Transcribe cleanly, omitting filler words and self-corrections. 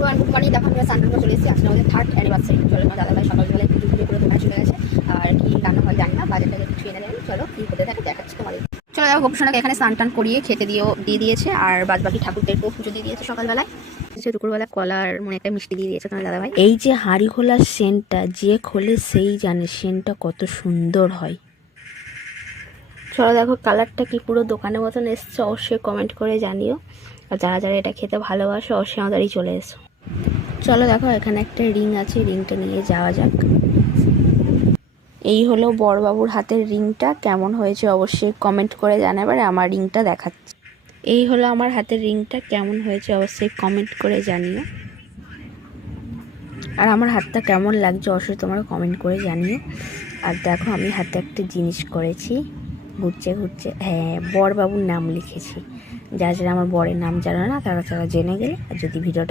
Everyone good morning. দেখো আমরা Sunday চলে এসেছি। আজকে আমাদের 3rd অ্যানিভার্সারি। চলো আমার দাদাভাই সকালবেলায় পুজো পুজো করে দোকানে চলে গেছে। আর কি রান্না হয় জানি না, বাজারটাকে কিছু এনে দেবেন। চলো কি হতে থাকে দেখাচ্ছি তোমাদের। চলো দেখো গোপসোনাকে এখানে স্নান টান করিয়ে খেতে দিয়ে দিয়েছে। আর বাদ বাকি ঠাকুরদেরকেও পুজো দিয়ে দিয়েছে সকালবেলায়। দুপুরবেলা কলার মানে একটা মিষ্টি দিয়ে দিয়েছে তোমার দাদাভাই। এই যে হাঁড়ি খোলার সেন্টটা যে খোলে সেই জানে সেন্টটা কত সুন্দর হয়। চলো দেখো কালারটা কি পুরো দোকানের মতন এসছে, অবশ্যই কমেন্ট করে জানিও। আর যারা যারা এটা খেতে ভালোবাসো অবশ্যই আমাদেরই চলে এসো। চলো দেখো এখানে একটা রিং আছে, রিংটা নিয়ে যাওয়া যাক। এই হলো বড়বাবুর হাতের রিংটা, কেমন হয়েছে অবশ্যই কমেন্ট করে জানাবে। আমার রিংটা দেখাচ্ছি। এই হলো আমার হাতের রিংটা, কেমন হয়েছে অবশ্যই কমেন্ট করে জানিও। আর আমার হাতটা কেমন লাগছে অবশ্যই তোমরা কমেন্ট করে জানিও। আর দেখো আমি হাতে একটা জিনিস করেছি, ঘুরছে ঘুরছে, হ্যাঁ বরবাবুর নাম লিখেছি। যারা যারা আমার বরের নাম জানো না তারা তারা জেনে গেলে। আর যদি ভিডিওটা